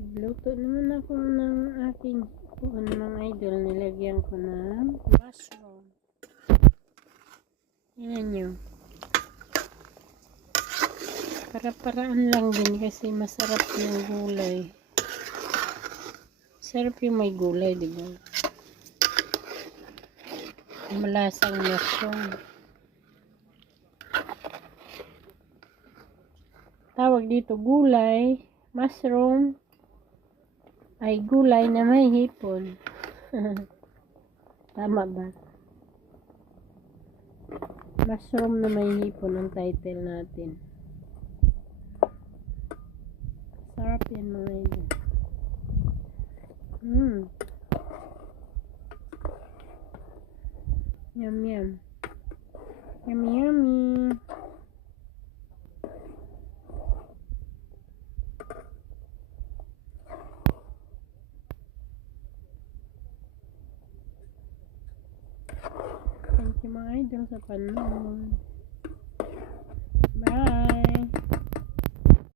Luto naman ako ng aking mga idol. Nilagyan ko ng mushroom. Yan nyo. Para-paraan lang din kasi masarap yung gulay. Sarap yung may gulay, diba? Malasang mushroom. Tawag dito gulay, mushroom, ay gulay na may hipon. Tama ba? Mushroom na may hipon ang title natin. Sarap yan mga ito. Yum yum. Yummy yummy. Thank you mga idol sa panonood.